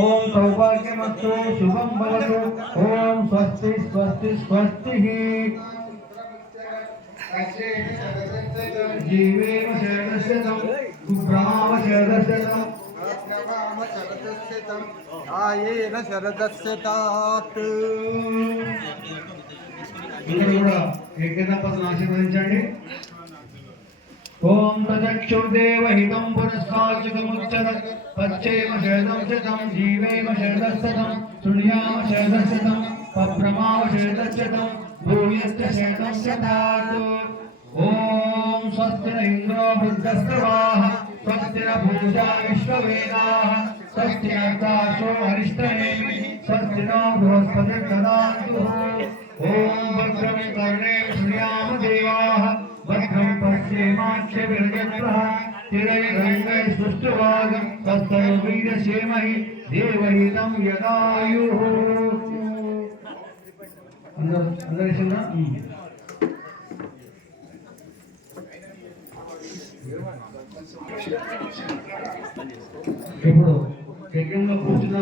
ఓం సౌభాగ్యమస్తు శుభం భవతు ఓం స్వస్తి స్వస్తి స్వస్తి జీవేమ శరణశతం కుబ్రమావ శరణశతం ఆయేన శరదస్య తాత్ అందరూ కూడా యజ్ఞదంపతులను ఆశీర్వదించండి ओम प्रचक्षुर्देवहितं पुरस्काच्युतमुच्चत पच्चैव शेदश्चतं जीवैव शेदश्चतं शृणुयाम शेदश्चतं पप्रमाव शेदश्चतं भूयश्च शेदश्चतात् ॐ स्वस्ति न इन्द्रो वृद्धस्तवाः स्वस्ति न भूषा विश्ववेदाः स्वस्त्याकाशो हरिष्ठनेमि स्वस्ति नो बृहस्पतिर्ददातुः। ओम क्षेमाख्य विरजत्रः तिरैरङ्गै सुष्ठुभागं तस्तैर्वीरक्षेमहि देवहितं यदायुः ఇప్పుడు యజ్ఞంలో కూర్చున్న